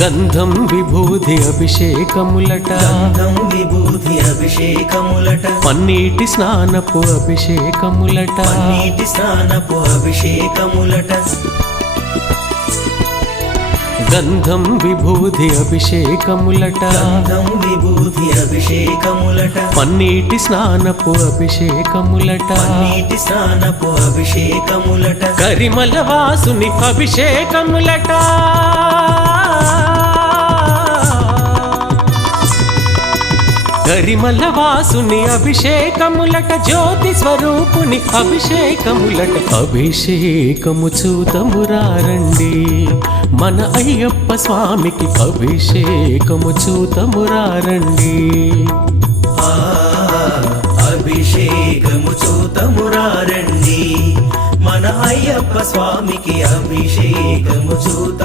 గంధం విభూది అభిషేకములట గంధం విభూతి అభిషేకములట పన్నీటి స్నానపు అభిషేకములట నీటి స్నానపు అభిషేకములట గంధం విభూది అభిషేకములట గంధం విభూతి అభిషేకములట పన్నీటి స్నానపు అభిషేకములట నీటి స్నానపు అభిషేకములట కరిమల వాసుని అభిషేకములట కరిమల వాసుని అభిషేకములట జ్యోతి స్వరూపుని అభిషేకములట అభిషేకము చూతమురారండి మన అయ్యప్ప స్వామికి అభిషేకము చూతమురారండి అభిషేకము చూతమురారండి మన అయ్యప్ప స్వామికి అభిషేకము చూత